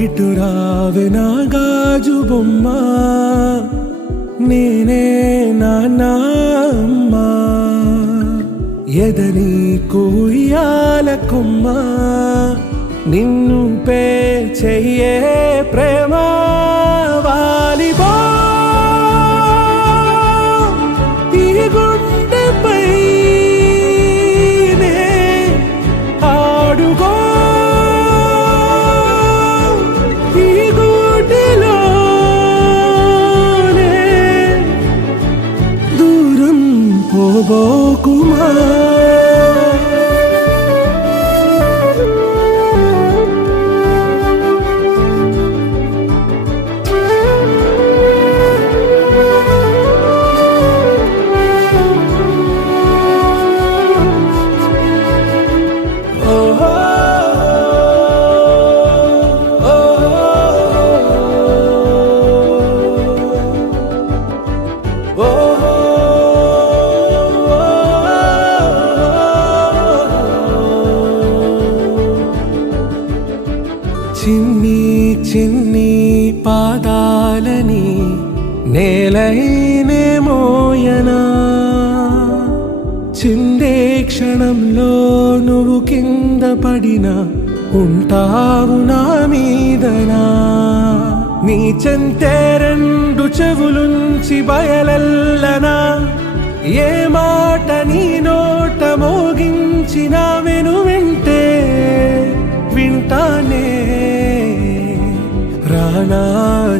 ఇటు రావే నా గాజు బొమ్మ, నేనే నాన్న అమ్మ, ఎదని కుయ్యాల కొమ్మ, నిన్ను పే చెయ్యే ప్రేమ వాలిబో ఈ గుండెపై ఆడుగో ఈ గుడిలోనే దూరం పోబోకుమా. చిన్ని చిన్ని పాదాలని నేలైనే మోయనా, చిందే క్షణంలో నువ్వు కింద పడినా ఉంటావు నా మీదనా. నీ చెంతే రెండు చెవులుంచి బయలెల్లనా, ఏ మాట నీ నోట మోగించిన వెను వింటే వింటానే. రానా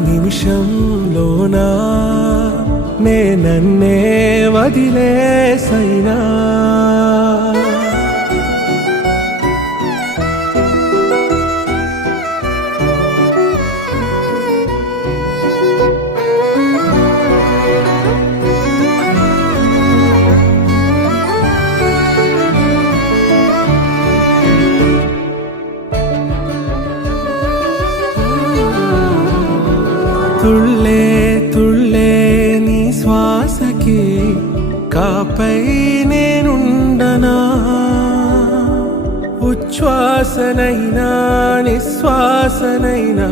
నిమిషంలోనా నే నన్నే వదిలేసైనా, తుళ్ళే తుళ్ళే నీ శ్వాసకి కాపై నేనుండనా, ఉచ్ఛ్వాసనైనా నిశ్వాసనైనా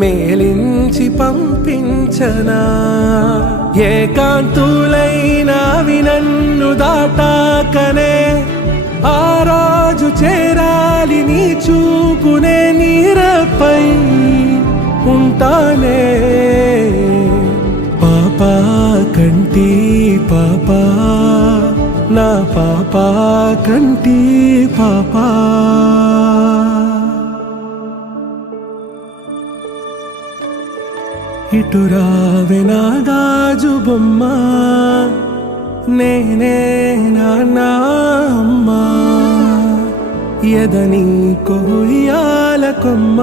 మేలించి పంపించనా. ఏకాంతులైనవి నన్ను దాటాకనే ఆ రోజు చేరాలి నీ చూపునే నీరపై ఉంటానే. పాపా కంటి పాపా నా పాపా కంటి పాపా. ఇటు రావే నా గాజు బొమ్మ, నేనే నాన్న అమ్మ, ఎదని కొయ్యాల కొమ్మ.